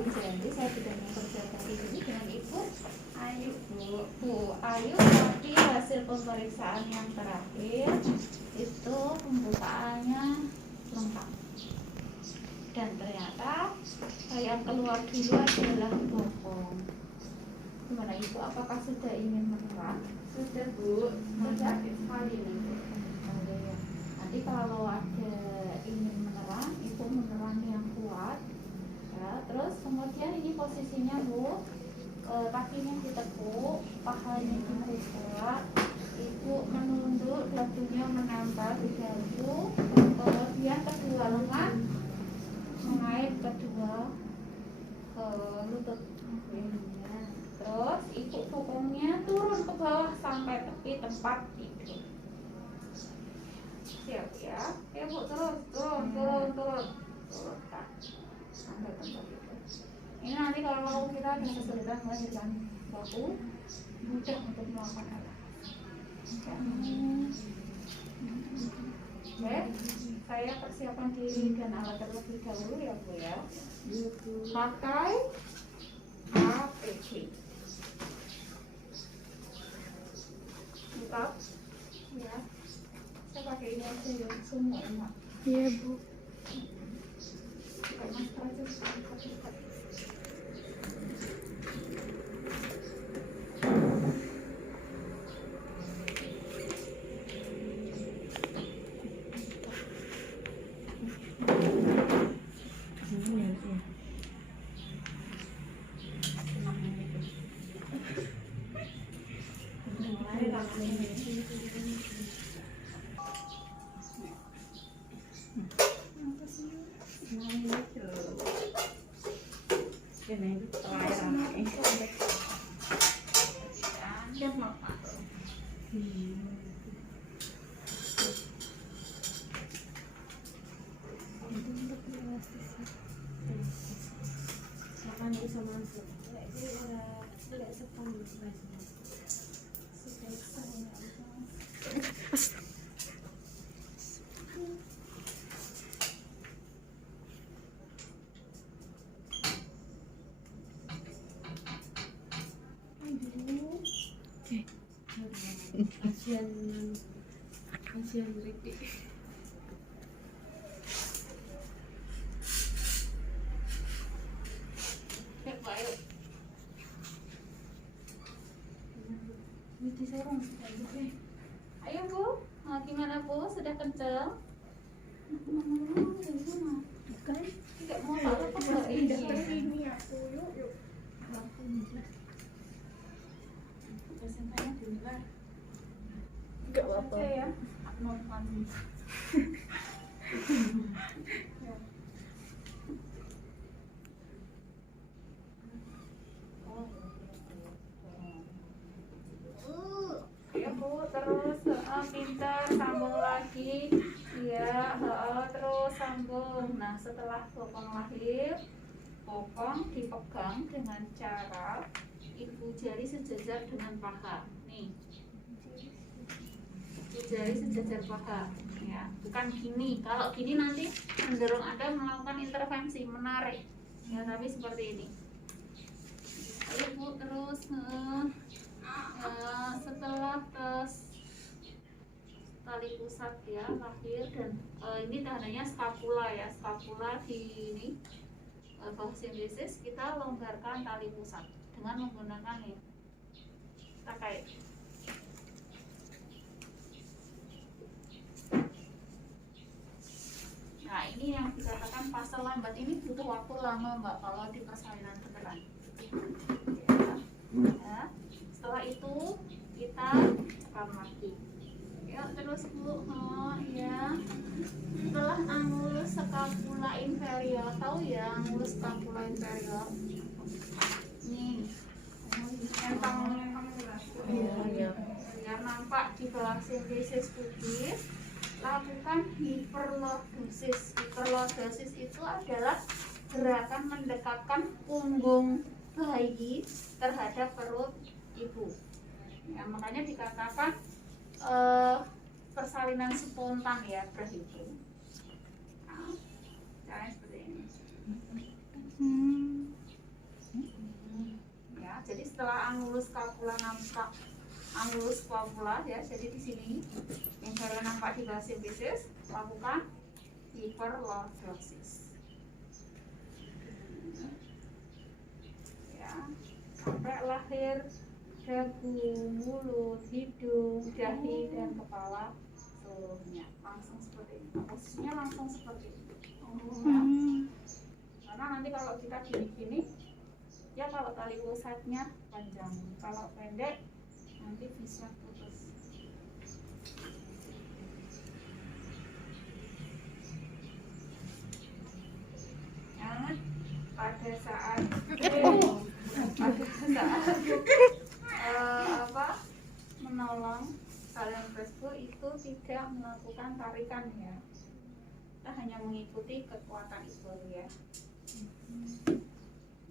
Jadi saya tidak mempersiapkan ini dengan Ibu Ayu. Bu Ayu, tadi hasil pemeriksaan yang terakhir itu pembukaannya lengkap. Dan ternyata yang keluar dulu adalah bokong. Gimana Ibu? Apakah sudah ingin menerang? Sudah Bu, sakit sekali nih. Nanti kalau ada ingin menerang, Ibu menerang yang kuat. Ya, terus kemudian ini posisinya Bu, kakinya ditekuk, pahanya dibuka, Ibu menunduk, dagunya menempel di dagu, kemudian kedua lengan mengait kedua ke lutut. Terus Ibu bokongnya turun ke bawah sampai tepi tempat tidur. Siap ya? Ya Bu, turun. Turunkan sampai tempat tidur. Ini nanti kalau kita ada kesulitan melahirkan bahu, mudah untuk melakukan alat. Oke, saya persiapkan diri dan alat terlebih dahulu ya Bu ya. Pakai APD. Buka, ya. Saya pakai ini aja ya, semua enak. Iya Bu. Pakai masker aja, pakai. Asian repeat. Ayo Bu, gimana Bu? Sudah kenceng? Tidak mau tahu Ini aku yuk. Presentasinya di luar. Enggak apa-apa. Ya. Ya Bu, terus pintar sambung lagi. Ya, terus sambung. Nah, setelah bokong lahir, bokong dipegang dengan cara ibu jari sejajar dengan paha. Nih, ibu jari sejajar paha. Ya, bukan gini. Kalau gini nanti mendorong Anda melakukan intervensi, menarik. Ya, tapi seperti ini. Ayo Bu, terus setelah tes tali pusat ya lahir dan ini tandanya skapula ya, skapula di ini bawah simfisis, kita longgarkan tali pusat dengan menggunakan ini, kita kait. Nah, ini yang dikatakan fase lambat, ini butuh waktu lama Mbak kalau di persalinan beneran ya. Ya. Setelah itu kita cekam lagi. Yuk terus Bu, ya. Setelah angulus scapula inferior, tahu ya angulus scapula inferior? Nih, empang Iya. biar nampak di bawah simfisis pubis. Lakukan hiperlordosis. Hiperlordosis itu adalah gerakan mendekatkan punggung bayi terhadap perut ibu. Ya, makanya dikatakan persalinan spontan ya berhitung. Nah, caranya seperti ini. setelah angulus scapula nampak angulus scapula ya, jadi di sini yang baru nampak di bawah simplicis, lakukan hiperlordosis ya, sampai lahir dagu, mulut, hidung, dahi dan kepala seluruhnya langsung seperti ini, posisinya langsung seperti ini ya. Karena nanti kalau kita gini-gini ya, kalau tali pusatnya panjang, kalau pendek nanti bisa putus. Ya, pada saat menolong kalian presku itu tidak melakukan tarikan ya, kita hanya mengikuti kekuatan itu ya.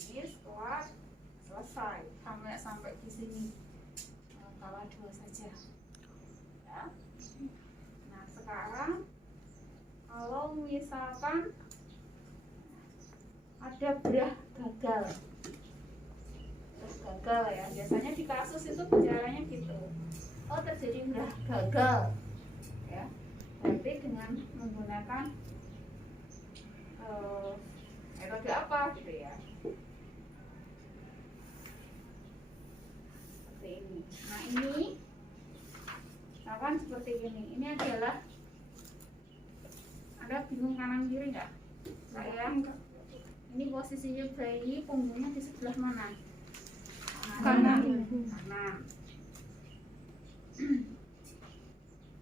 Ini squat selesai sampai di sini, kala 2 saja ya. Nah sekarang kalau misalkan ada bedah gagal ya, biasanya di kasus itu gejalanya gitu, oh terjadi bedah gagal ya, berarti dengan menggunakan metode apa gitu ya, seperti ini. Nah ini misalkan seperti ini adalah Anda bingung kanan kiri nggak? Saya ini posisinya bayi, punggungnya di sebelah mana? Kanan.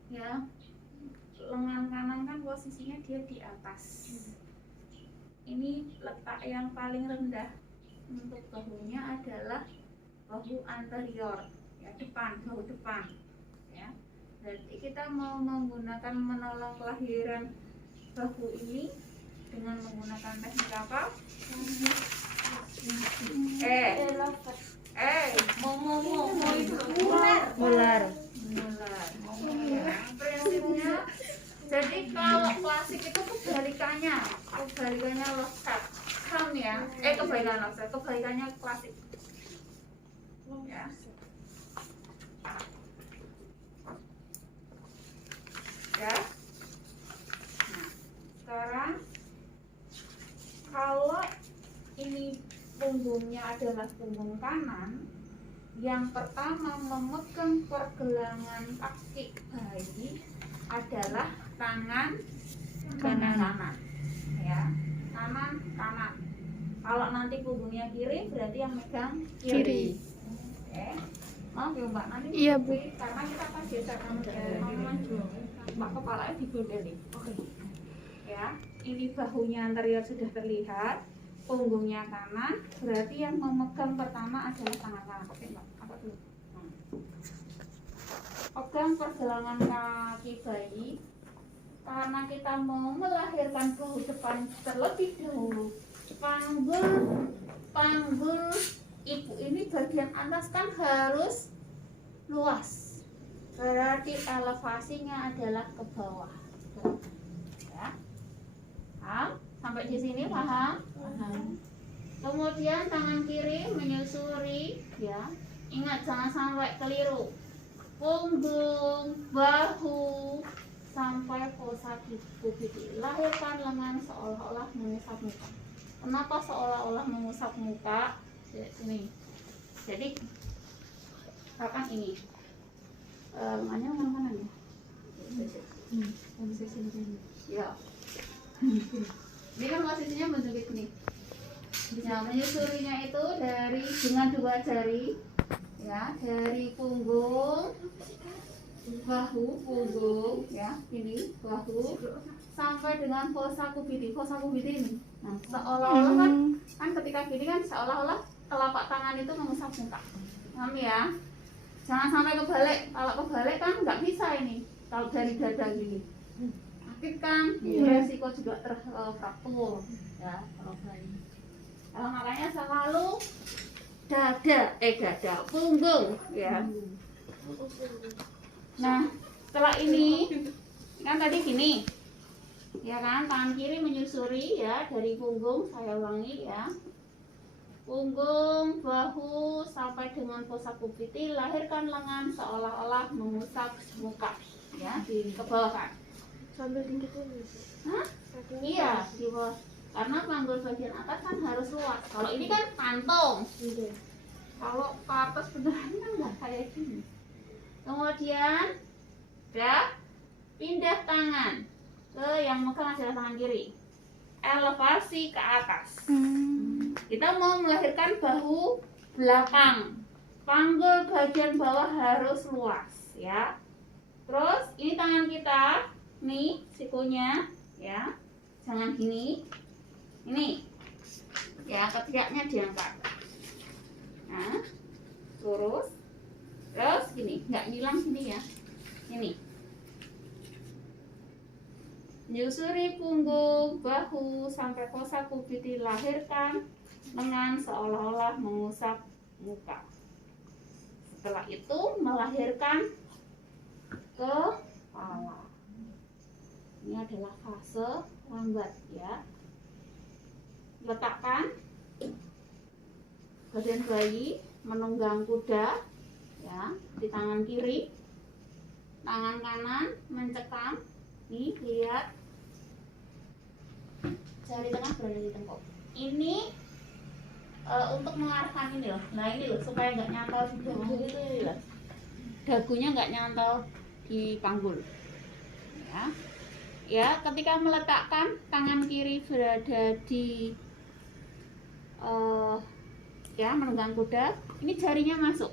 Ya, lengan kanan kan posisinya dia di atas. Ini letak yang paling rendah untuk bahunya adalah bahu anterior ya, bahu depan ya. Berarti kita mau menggunakan menolong kelahiran bahu ini dengan menggunakan teknik apa? Mau itu Molar. ya. Prinsipnya jadi kalau klasik itu kebalikannya losat ham ya, kebalikannya klasik ya. Ya. Nah, sekarang kalau ini punggungnya adalah punggung kanan, yang pertama memegang pergelangan kaki bayi adalah tangan kanan ya, kanan. Kalau nanti punggungnya kiri berarti yang megang kiri. Oke. Maaf ya Mbak, nanti Iya, Bu. karena kita pas geserkan maju, Mbak kepalanya digondeli. Oke. Ya, ini bahunya anterior sudah terlihat, punggungnya kanan, berarti yang memegang pertama adalah tangan kanan. Oke Mbak, apa dulu? Pegang pergelangan kaki bayi, karena kita mau melahirkan bahu depan terlebih dahulu. Panggul ibu ini bagian atas kan harus luas, berarti elevasinya adalah ke bawah ya. Sampai di sini paham? Kemudian tangan kiri menyusuri ya, ingat jangan sampai keliru, punggung, bahu sampai fosa kubiti. Lahirkan lengan seolah-olah mengusap muka. Kenapa seolah-olah mengusap muka? Sini. Jadi misalkan ini lengannya mana ya? Ya. Ini kan posisinya bentuk ini. Nah, menyusurinya itu dari dengan 2 jari ya, dari punggung, bahu, punggung ya, ini bahu sampai dengan fosa kubiti ini. Nah, seolah-olah kan ketika gini kan seolah-olah telapak tangan itu mengusap muka. Paham ya? Jangan sampai kebalik. Kalau kebalik kan nggak bisa ini. Kalau dari dada gini, sakit kan? Resiko juga terfraktur ya kalau bayi. Makanya selalu dada, punggung ya. Nah, setelah ini kan tadi gini, ya kan, tangan kiri menyusuri ya dari punggung, saya ulangi ya. Punggung, bahu sampai dengan fossa kubiti, lahirkan lengan seolah-olah mengusap muka, ya, ke bawah kan. Sambil dikit ini. Hah? Iya, di bawah. Karena panggul bagian atas kan harus luas. Kalau ini kan kantung. Iya. Kalau ke atas beneran kan nggak kayak gini. Kemudian, ya, pindah tangan ke yang megang adalah tangan kiri. Elevasi ke atas. Kita mau melahirkan bahu belakang. Panggul bagian bawah harus luas, ya. Terus ini tangan kita, nih sikunya, ya. Jangan gini. Ini, ya, ketiaknya diangkat. Nah, lurus. Terus gini, nggak ngilang sini ya. Ini. Nyusuri punggung, bahu sampai fossa kubiti, lahirkan lengan seolah-olah mengusap muka. Setelah itu melahirkan kepala. Ini adalah fase lambat, ya. Letakkan badan bayi menunggang kuda, ya, di tangan kiri. Tangan kanan mencekam. Nih, lihat. Jari tengah berada di tengkuk. Ini untuk mengarahkan ini loh. Nah, ini loh, supaya nggak nyantol di bawah gitu ya. Dagunya nggak nyantol di panggul. Ya. Ya, ketika meletakkan tangan kiri berada di ya, menunggang kuda, ini jarinya masuk.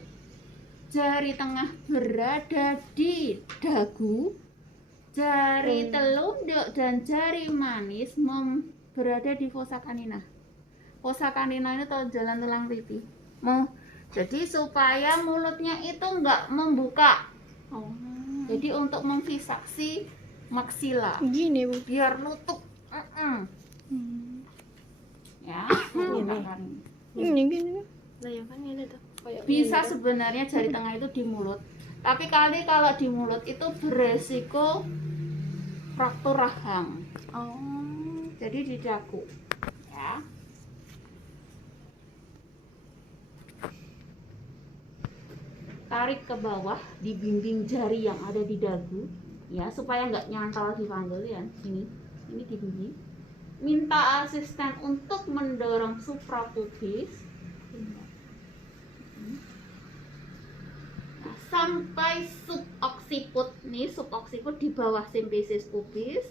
Jari tengah berada di dagu. Jari telunjuk dan jari manis berada di fossa canina. Fossa canina ini jalan tulang pipi. Jadi supaya mulutnya itu nggak membuka. Jadi untuk memfiksasi maksila. Gini, Bu. Biar nutup. Ya, Ini gini. Nah, ya kan ini tuh. Kayak bisa gini, sebenarnya jari tengah itu di mulut. Tapi kalau di mulut itu beresiko fraktur rahang. Jadi di dagu, ya. Tarik ke bawah, dibimbing jari yang ada di dagu, ya, supaya nggak nyantol di panggul, ya. Ini dibimbing. Minta asisten untuk mendorong suprapubis. Sampai subocciput nih, subocciput di bawah simfisis pubis,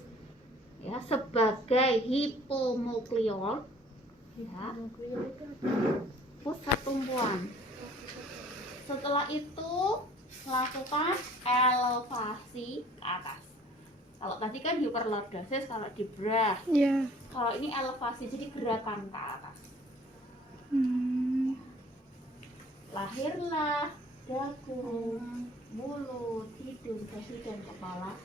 ya, sebagai hipomukleol, ya, pusat tumpuan. Setelah itu lakukan elevasi ke atas. Kalau tadi kan hiperlordosis, kalau di brah. Iya. Kalau ini elevasi, jadi gerakan ke atas. Lahirlah dagu, mulut, hidung, dahi, dan kepala.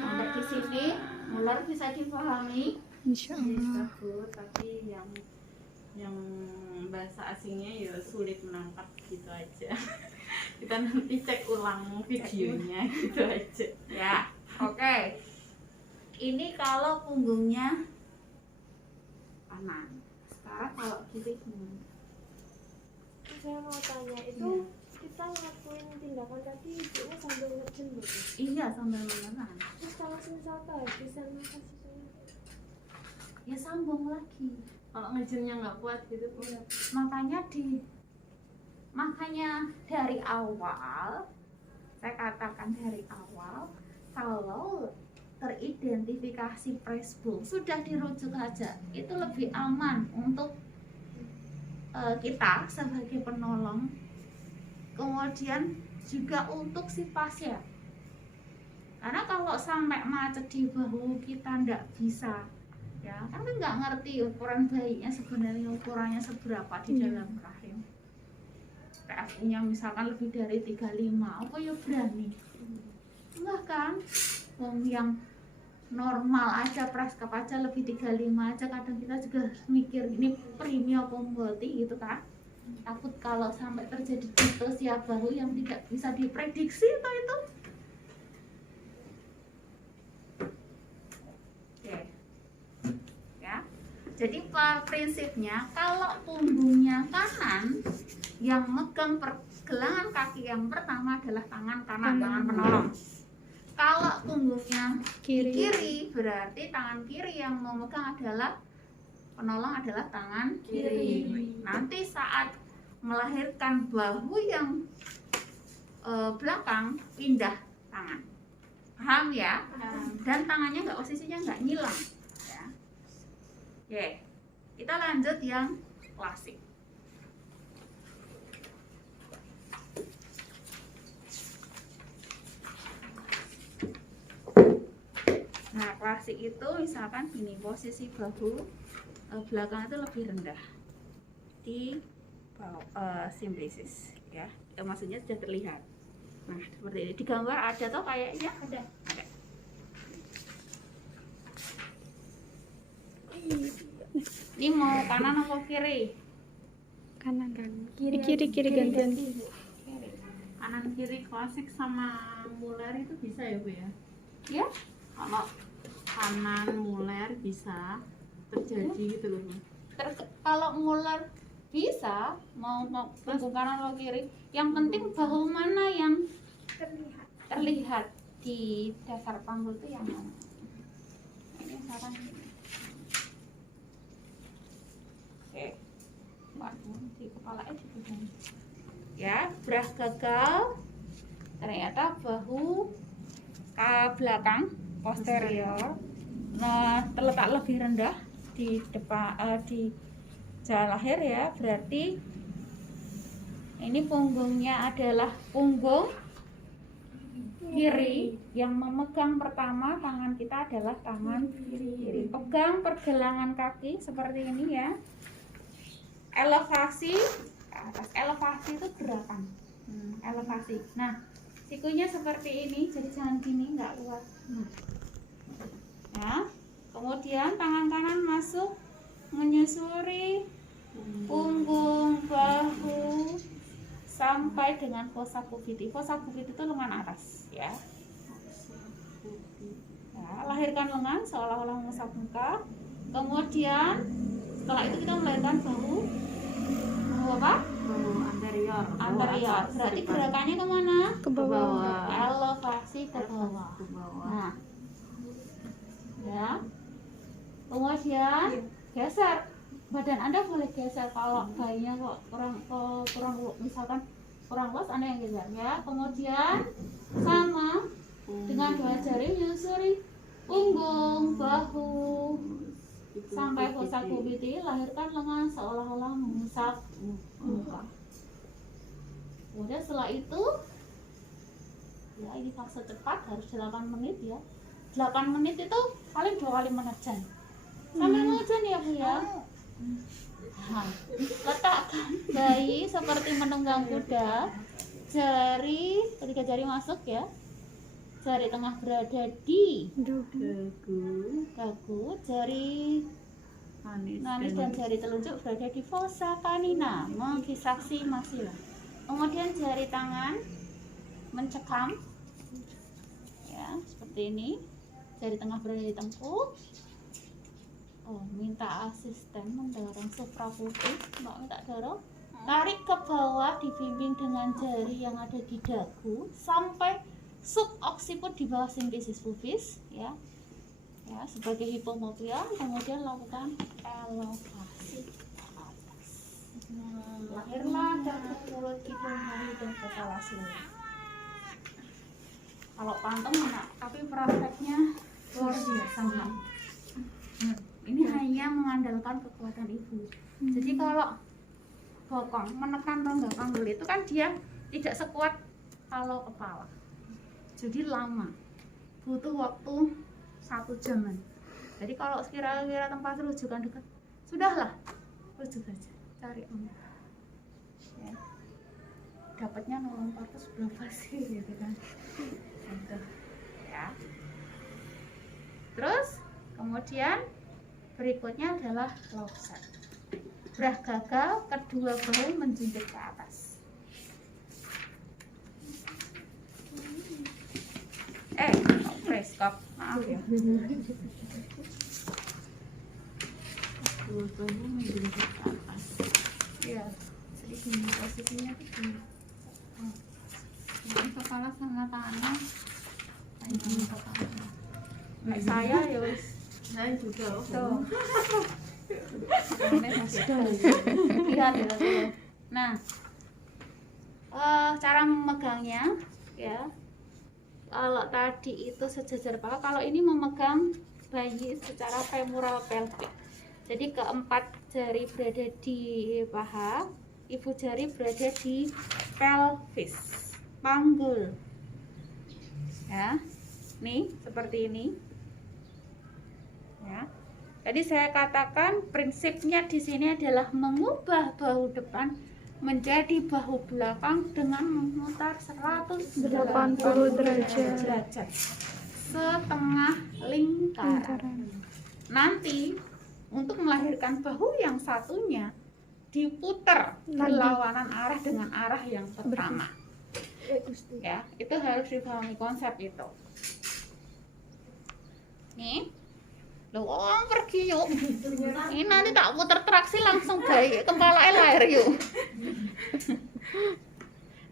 Sampai di sini, mulai bisa dipahami. Insya Allah. Bisa Bu, tapi yang bahasa asingnya ya sulit menangkap gitu aja. Kita nanti cek ulang videonya gitu aja. Ya, oke. Ini kalau punggungnya kanan. Sekarang kalau kiri Saya mau tanya, itu kita ngelakuin tindakan tadi ibunya sambil ngejem gitu. iya, sambil menenang. Terus kalau misal kehabisan nafas Ya sambung lagi. Kalau ngejemnya nggak kuat gitu Bu. Makanya dari awal, saya katakan dari awal, kalau teridentifikasi presbum sudah dirujuk aja, itu lebih aman untuk kita sebagai penolong, kemudian juga untuk si pasien. Karena kalau sampai macet di bahu kita nggak bisa, ya kan nggak ngerti ukuran bayinya sebenarnya ukurannya seberapa di dalam rahim. PFU-nya misalkan lebih dari 35, apa ya berani? Enggak kan? Yang normal aja, preskap aja lebih 35 aja, kadang kita juga mikir ini primi apa multi gitu kan. Takut kalau sampai terjadi dysplasia bahu yang tidak bisa diprediksi itu. Oke. Ya. Jadi prinsipnya kalau punggungnya kanan, yang megang pergelangan kaki yang pertama adalah tangan kanan, tangan penolong. Kalau punggungnya kiri, berarti tangan kiri yang memegang adalah penolong adalah tangan kiri. Nanti saat melahirkan bahu yang belakang, pindah tangan. Paham ya? Dan tangannya posisinya nggak nyilang. Ya. Oke, kita lanjut yang klasik. Nah, klasik itu misalkan gini, posisi bahu belakang itu lebih rendah di bawah simbiosis ya. Maksudnya sudah terlihat. Nah, seperti ini di gambar ada tuh kayaknya ada. Ini mau kanan atau kiri? Kanan. Kiri gantian. Kanan kiri klasik sama muler itu bisa ya Bu ya? Ya, Kalau kanan muler bisa terjadi gitu loh Bu. kalau muler bisa mau punggung kanan atau kiri. Yang penting bahu mana yang terlihat di dasar panggul itu yang mana? Ini sekarang. Oke, waduh, di kepala juga. Ya, beras gagal. Ternyata bahu ke belakang posterior, nah terletak lebih rendah di depan di jalan lahir ya. Berarti ini punggungnya adalah punggung kiri, yang memegang pertama tangan kita adalah tangan kiri. Pegang pergelangan kaki seperti ini ya. Elevasi ke atas. Elevasi itu gerakan. Elevasi. Nah, sikunya seperti ini, jadi jangan gini, nggak luas. Ya. Kemudian tangan kanan masuk menyusuri punggung, bahu sampai dengan fossa pubis. Fossa pubis itu lengan atas, ya. Ya, lahirkan lengan seolah-olah mengusap muka. Kemudian setelah itu kita melahirkan bahu apa? Bahu anterior. Anterior. Berarti gerakannya kemana? Ke bawah. Elevasi ke bawah. Nah, ya. Kemudian geser. Badan Anda boleh geser kalau bayinya kok kurang misalkan kurang luas, Anda yang geser ya. Kemudian sama dengan dua jari menyusuri punggung, bahu sampai fossa pubis, lahirkan lengan seolah-olah mengusap muka. Kemudian setelah itu ya, ini fase cepat harus 8 menit ya. 8 menit itu paling 2 kali menejan. Sambil menejan ya Bu ya. Nah, letakkan bayi seperti menunggang kuda. Jari, ketiga jari masuk ya. Jari tengah berada di dagu, jari manis dan jari telunjuk berada di fossa canina, mengkisaksi masila. Kemudian jari tangan mencekam, ya seperti ini. Jari tengah berada di tengkuk. Oh, minta asisten mendorong suprapubic, Mbak minta dorong. Tarik ke bawah, dibimbing dengan jari yang ada di dagu sampai subocciput di bawah simbiosis pubis, ya. Ya, sebagai hipomotion, kemudian lakukan elevasi ke atas. Lahirlah dagu, mulut, hidung, jari dan kepala seluruh. Kalau panteng enak, tapi prakteknya luar biasa. Ini hanya mengandalkan kekuatan ibu. Jadi kalau bokong menekan rongga panggul itu kan dia tidak sekuat kalau kepala. Jadi lama, butuh waktu 1 jaman. Jadi kalau kira-kira tempat rujukan dekat, sudahlah rujuk saja, cari ya. Dapatnya 0,400 berapa sih gitu kan? Gitu. Ya. Terus kemudian berikutnya adalah lopset. Brah gagal, kedua bahu menjunjung ke atas. Preskop, maaf ya. dua bahu menjunjung ke atas. Iya, jadi gini posisinya tuh gini. Jadi kepala sama tangannya panjang kepala. Nek saya ya wis Saya juga tuh. Lihat ya tuh. Nah, cara memegangnya ya. Kalau tadi itu sejajar paha, kalau ini memegang bayi secara femoral pelvic. Jadi keempat jari berada di paha, ibu jari berada di pelvis, panggul. Ya, nih seperti ini. Ya. Jadi saya katakan prinsipnya di sini adalah mengubah bahu depan menjadi bahu belakang dengan memutar 180 derajat. Setengah lingkaran. Nanti untuk melahirkan bahu yang satunya diputar berlawanan arah dengan arah yang pertama. Ya, itu harus dipahami konsep itu. Nih. Loh, pergi yuk. Ini nanti tak putar traksi langsung bayi kepala lahir yuk.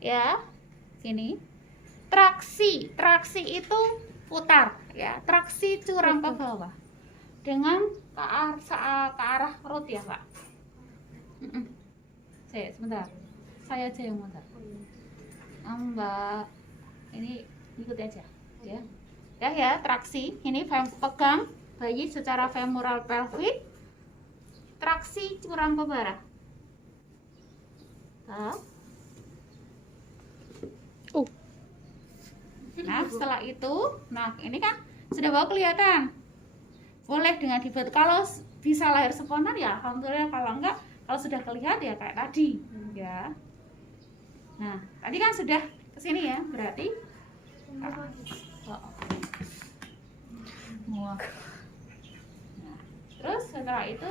Ya, sini. Traksi itu putar ya. Traksi curang ke bawah dengan ke arah perut ya, Pak. Sebentar. Saya aja yang mutar. Mbak, ini ikuti aja, ya. Ya, traksi. Ini pegang bayi secara femoral pelvic, traksi curang ke bawah. Nah, setelah itu, nah ini kan sudah bawa kelihatan. Boleh dengan dibantu. Kalau bisa lahir spontan ya alhamdulillah, kalau enggak, kalau sudah kelihatan ya kayak tadi, ya. Nah, tadi kan sudah kesini ya, berarti. Terus setelah itu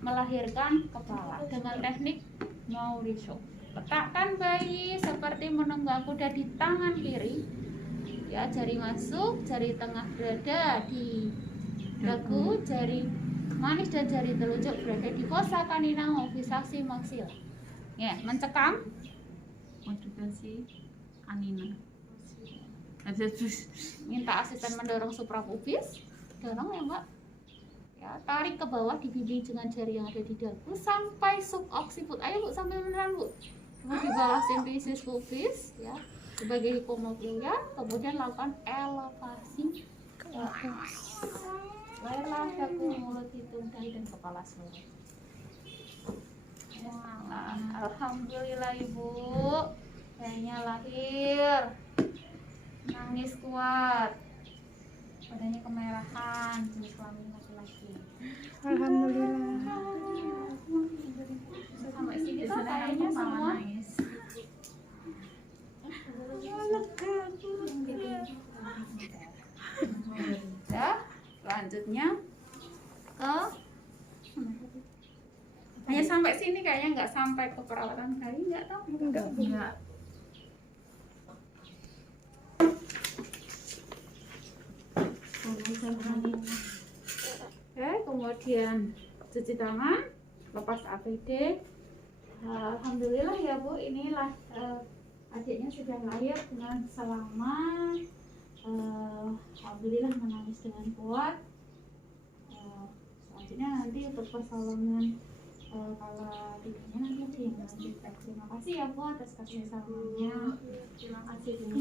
melahirkan kepala dengan teknik Mauricio. Letakkan bayi seperti menunggang kuda di tangan kiri. Ya, jari masuk, jari tengah berada di dagu, jari manis dan jari telunjuk berada di fossa canina maxillae maxilla. Ya, mencekam Modulasi anina. Minta asisten mendorong suprapubis. Dorong ya, Mbak. Ya, tarik ke bawah dibimbing dengan jari yang ada di dagu sampai subocciput. Ayo Bu, sambil meneran Bu. Kemudian di bawah simplicis pubis ya, sebagai hipomofilia. Kemudian lakukan elevasi ke atas. Lahirlah dagu, mulut, hidung, dahi dan kepala seluruh. Alhamdulillah Ibu, bayinya lahir. Nangis kuat. Badannya kemerahan, jenis kelamin laki-laki. Alhamdulillah. Sampai sini tuh kayaknya semua nangis. Ya, selanjutnya ke hanya sampai sini kayaknya, nggak sampai ke perawatan bayi, nggak tahu. Enggak. Oke, kemudian cuci tangan, lepas APD. Alhamdulillah ya Bu, inilah adiknya sudah lahir dengan selamat. Alhamdulillah menangis dengan kuat. Selanjutnya nanti untuk persalongan kalau tidurnya nanti dilanjutkan. Terima kasih ya Bu atas kasih sayangnya. Terima kasih Bu.